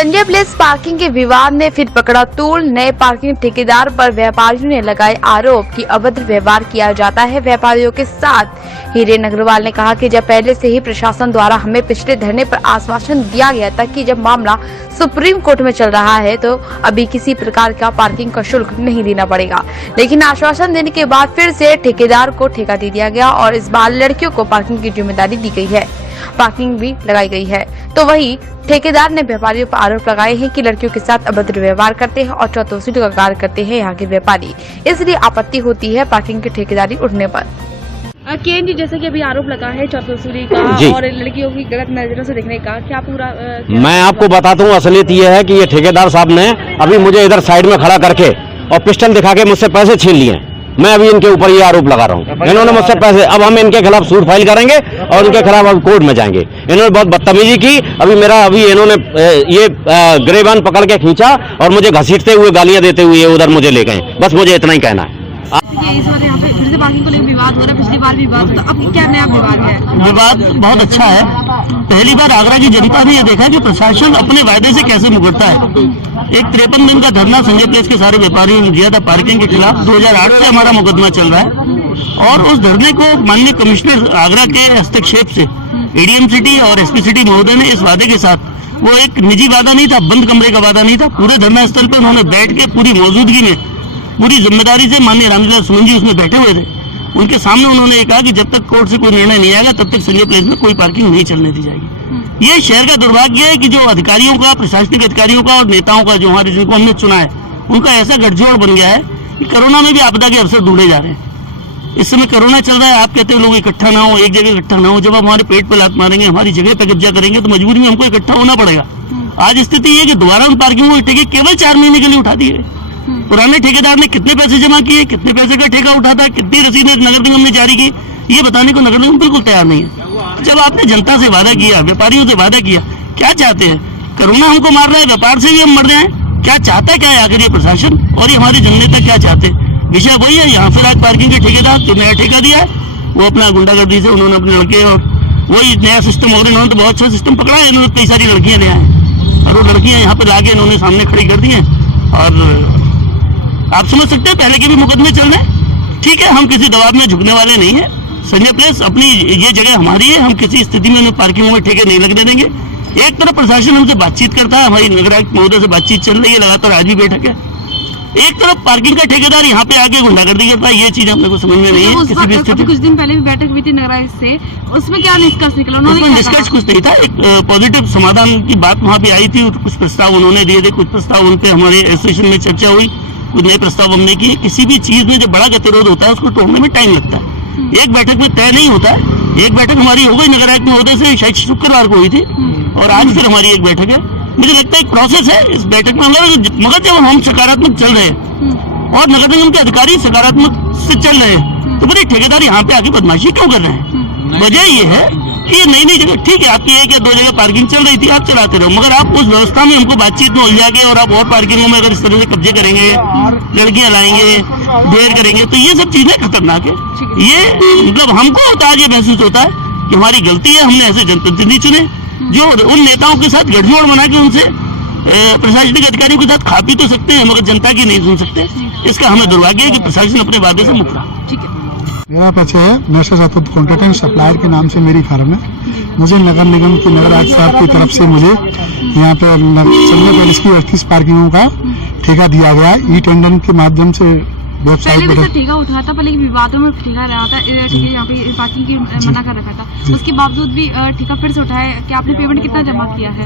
Sanjay place parking के विवाद ने फिर पकड़ा तूल। नए पार्किंग ठेकेदार पर व्यापारियों ने लगाए आरोप कि अभद्र व्यवहार किया जाता है व्यापारियों के साथ। हिरेन अग्रवाल ने कहा कि जब पहले से ही प्रशासन द्वारा हमें पिछले धरने पर आश्वासन दिया गया था कि जब मामला सुप्रीम कोर्ट में चल रहा है तो अभी किसी प्रकार का पार्किंग का शुल्क नहीं देना पड़ेगा, लेकिन आश्वासन देने के बाद फिर से ठेकेदार को ठेका दे दिया गया और इस बार लड़कियों को पार्किंग की जिम्मेदारी दी गई है, पार्किंग भी लगाई गई है। तो वही ठेकेदार ने व्यापारियों पर आरोप लगाए हैं कि लड़कियों के साथ अभद्र व्यवहार करते हैं और चौतरफा का कार्य करते हैं यहाँ के व्यापारी, इसलिए आपत्ति होती है पार्किंग की ठेकेदारी उठने पर। केएन जी, जैसे कि अभी आरोप लगा है चौतरफा का और लड़कियों की गलत नजरों से देखने का, क्या पूरा मैं आपको बताता हूँ। असलियत ये है कि ये ठेकेदार साहब ने अभी मुझे इधर साइड में खड़ा करके और पिस्टल दिखा के मुझसे पैसे छीन लिए। मैं अभी इनके ऊपर ये आरोप लगा रहा हूँ, इन्होंने मुझसे पैसे, अब हम इनके खिलाफ सूट फाइल करेंगे और इनके खिलाफ अब कोर्ट में जाएंगे। इन्होंने बहुत बदतमीजी की। अभी इन्होंने ये गिरबान पकड़ के खींचा और मुझे घसीटते हुए गालियां देते हुए उधर मुझे ले गए। बस मुझे इतना ही कहना है। इस बार यहाँ पे फिर से पार्किंग को लेकर विवाद हो रहा है, पिछली बार भी विवाद, तो अब क्या नया विवाद है? विवाद बहुत अच्छा है। पहली बार आगरा की जनता ने यह देखा कि प्रशासन अपने वायदे से कैसे मुकरता है। एक 53 दिन का धरना संजय प्लेस के सारे व्यापारियों ने दिया था पार्किंग के खिलाफ। 2008 से हमारा मुकदमा चल रहा है और उस धरने को माननीय कमिश्नर आगरा के हस्तक्षेप से एडीएम सिटी और एसपी सिटी महोदय ने इस वादे के साथ, वो एक निजी वादा नहीं था, बंद कमरे का वादा नहीं था, पूरे धरना स्थल पर उन्होंने बैठ के पूरी मौजूदगी में पूरी जिम्मेदारी से माननीय रामविलास सुमन जी उसमें बैठे हुए थे। उनके सामने उन्होंने कहा कि जब तक कोर्ट से कोई निर्णय नहीं आएगा तब तक संजय प्लेस में कोई पार्किंग नहीं चलने दी जाएगी। ये शहर का दुर्भाग्य है कि जो अधिकारियों का, प्रशासनिक अधिकारियों का और नेताओं का, जो हमारे जिनको हमने चुना है, उनका ऐसा गठजोड़ बन गया है कि कोरोना में भी आपदा के अवसर ढूंढे जा रहे हैं। इस समय कोरोना चल रहा है, आप कहते हो लोग इकट्ठा ना हो, एक जगह इकट्ठा ना हो। जब आप हमारे पेट पर लात मारेंगे, हमारी जगह पर कब्जा करेंगे, तो मजबूरी में हमको इकट्ठा होना पड़ेगा। आज स्थिति ये कि दोबारा उन पार्किंगों के ठेके केवल 4 महीने के लिए उठा दिए। पुराने ठेकेदार ने कितने पैसे जमा किए, कितने पैसे का ठेका उठा था, कितनी रसीदें नगर निगम ने जारी की, ये बताने को नगर निगम बिल्कुल तैयार नहीं है। जब आपने जनता से वादा किया, व्यापारियों से वादा किया, क्या चाहते हैं? कोरोना हमको मार रहा है, व्यापार से भी हम मर रहे हैं। क्या चाहता है, क्या है आखिर ये प्रशासन और ये हमारी जनता क्या चाहते हैं? विषय वही है। यहाँ फिर आज पार्किंग के ठेकेदार जो नया ठेका दिया है, वो अपना गुंडागर्दी से उन्होंने अपने लड़के और वही नया सिस्टम, और इन्होंने तो बहुत अच्छा सिस्टम पकड़ा है। इन्होंने कई सारी लड़कियां ले आए और वो लड़कियां यहाँ पे लाके इन्होंने सामने खड़ी कर दी है। और आप समझ सकते हैं पहले के भी मुकदमे चल रहे हैं। ठीक है, हम किसी दबाव में झुकने वाले नहीं है। संजय प्लेस अपनी ये जगह हमारी है, हम किसी स्थिति में उन्हें पार्किंग में ठेके नहीं लगने देंगे। एक तरफ प्रशासन हमसे बातचीत करता है, हमारी नगर आयुक्त महोदय से बातचीत चल रही है, लगातार आज भी बैठक है। एक तरफ पार्किंग का ठेकेदार यहाँ पे आके गुंडागर्दी करता है, ये चीज हमने को समझ में नहीं है। किसी भी स्थिति, कुछ दिन पहले भी बैठक हुई थी नगर आयुक्त से, उसमें क्या निष्कर्ष निकला? उन्होंने निष्कर्ष कुछ नहीं था, एक पॉजिटिव समाधान की बात वहाँ पे आई थी। कुछ प्रस्ताव उन्होंने दिए थे, कुछ प्रस्ताव उनपे हमारे एसोसिएशन में चर्चा हुई, कुछ नए प्रस्ताव हमने किए। किसी भी चीज में जब बड़ा गतिरोध होता है उसको तोड़ने में टाइम लगता है, एक बैठक में तय नहीं होता है। एक बैठक हमारी हो गई नगर आयुक्त महोदय से, शायद शुक्रवार को हुई थी, और आज फिर हमारी एक बैठक है। मुझे लगता है एक प्रोसेस है इस बैठक में, मगर जब हम सकारात्मक चल रहे हैं और नगर निगम के अधिकारी सकारात्मक से चल रहे हैं, तो बड़े ठेकेदार यहाँ पे आके बदमाशी क्यों कर रहे हैं? वजह ये है कि ये नई नई जगह, ठीक है आपकी 1 या 2 जगह पार्किंग चल रही थी, आप चलाते रहो, मगर आप उस व्यवस्था में हमको बातचीत में उलझा के और आप और पार्किंगों में अगर इस तरह से कब्जे करेंगे, लड़कियां लाएंगे, ढेर करेंगे, तो ये सब चीजें खतरनाक है। ये मतलब हमको होता है, ये महसूस होता है कि हमारी गलती है, हमने ऐसे जनप्रतिनिधि चुने जो उन नेताओं के साथ गठजोड़ बना के उनसे प्रशासनिक अधिकारियों के साथ खा पी तो सकते हैं, मगर जनता की नहीं सुन सकते। इसका हमें दुर्भाग्य है कि प्रशासन अपने वादे से मुकरा। मेरा परिचय है नशा चतुर्थ कॉन्ट्रैक्ट सप्लायर के नाम से मेरी फर्म है। मुझे नगर निगम के नगर आयुक्त साहब की तरफ से मुझे यहाँ पे संजय प्लेस की 38 पार्किंगों का ठेका दिया गया है। ई टेंडर के माध्यम से वेबसाइट पर ठेका उठाया था, पहले विवादों में ठेका रहा था, यहाँ पे पार्किंग की मना कर रखा था, उसके बावजूद भी ठेका फिर से उठाया। क्या आपने पेमेंट कितना जमा किया है?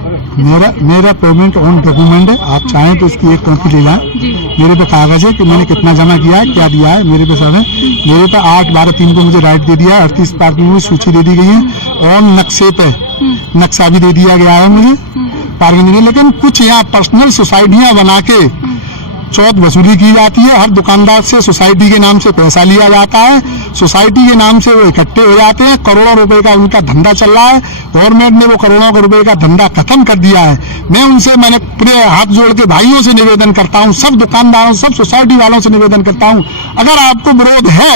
मेरा पेमेंट ऑन डॉक्यूमेंट है, आप चाहें तो इसकी एक कॉपी ले जाएं। मेरे पे कागज है कि मैंने कितना जमा किया है, क्या दिया है। मेरे पे सर है, मेरे पे 8/12/3 को मुझे राइट दे दिया है। 38 पार्किंग में सूची दे दी गई है और नक्शे पे नक्शा भी दे दिया गया है मुझे पार्किंग में। लेकिन कुछ यहाँ पर्सनल सोसाइटियाँ बना के चौथ वसूली की जाती है। हर दुकानदार से सोसाइटी के नाम से पैसा लिया जाता है, सोसाइटी के नाम से वो इकट्ठे हो जाते हैं। करोड़ों रुपए का उनका धंधा चल रहा है। गवर्नमेंट ने वो करोड़ों रुपए का धंधा खत्म कर दिया है। मैंने पूरे हाथ जोड़ के भाइयों से निवेदन करता हूँ, सब दुकानदारों, सब सोसाइटी वालों से निवेदन करता हूँ, अगर आपको विरोध है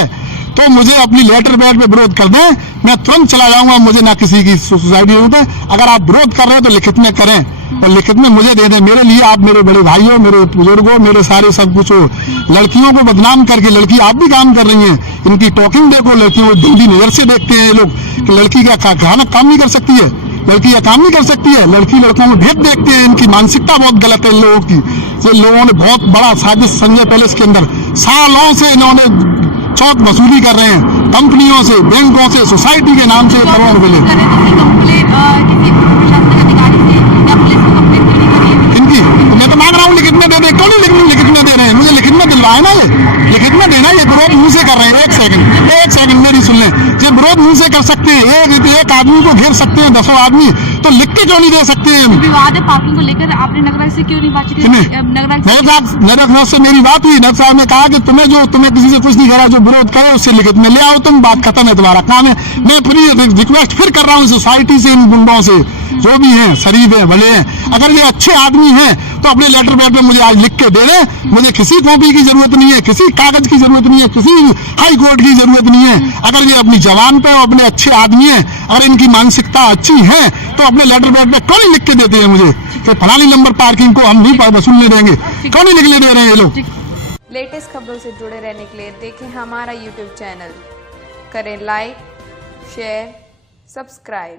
तो मुझे अपनी लेटर पैड पे विरोध कर दें, मैं तुरंत चला जाऊंगा। मुझे ना किसी की सोसाइटी जरूरत है। अगर आप विरोध कर रहे हैं तो लिखित में करें और लिखित में मुझे दे दें। मेरे लिए आप मेरे बड़े भाई हो, मेरे बुजुर्ग हो, मेरे सारे सब कुछ हो। लड़कियों को बदनाम करके, लड़की आप भी काम कर रही हैं, इनकी टॉकिंग देखो, लड़कियों को गंदी नजर से देखते हैं ये लोग कि लड़की क्या खाना काम नहीं कर सकती है, लड़की या काम नहीं कर सकती है। लड़की लड़कों में भेद देखते हैं। इनकी मानसिकता बहुत गलत है इन लोगों की। तो लोगों ने बहुत बड़ा साजिश संजय पैलेस के अंदर सालों से इन्होंने चौथ वसूली कर रहे हैं कंपनियों से, बैंकों से, सोसाइटी के नाम से करोड़ मिले। इनकी तो मैं तो मांग रहा हूँ लिखित में दे दे। क्यों नहीं लिखित में दे रहे हैं? मुझे लिखित में दिलवाए ना, ये लिखित में देना। ये विरोध मुंह से कर रहे हैं। एक सेकंड मेरी सुन लें। ये विरोध मुंह से कर सकते हैं, एक आदमी को घेर सकते हैं 10 आदमी, तो लिख के क्यों नहीं दे सकते हैं? विवाद है पार्किंग को लेकर, आपने नगराज से क्यों नहीं बातचीत की? नगर से मेरी बात हुई। नगर साहब ने कहा कि तुम्हें किसी से कुछ नहीं करा, जो विरोध करे उससे लिखित में ले आओ, तुम बात खत्म है, तुम्हारा काम है। मैं रिक्वेस्ट फिर कर रहा हूँ सोसाइटी से, इन गुंडों से, जो भी हैं, शरीफ है, भले हैं, अगर ये अच्छे आदमी हैं तो अपने लेटर पैड पे मुझे आज लिख के दे दें। मुझे किसी कॉपी की जरूरत नहीं है, किसी कागज की जरूरत नहीं है, किसी हाई कोर्ट की जरूरत नहीं है। अगर ये अपनी जवान पे अपने अच्छे आदमी हैं, अगर इनकी मानसिकता अच्छी है तो अपने लेटर पैड पे क्यों नहीं लिख के देते हैं मुझे कि फलानी नंबर पार्किंग को हम नहीं वसूलने देंगे? क्यों नहीं लिखने दे रहे हैं ये लोग? लेटेस्ट खबरों से जुड़े रहने के लिए देखें हमारा YouTube चैनल, करें लाइक, शेयर, सब्सक्राइब।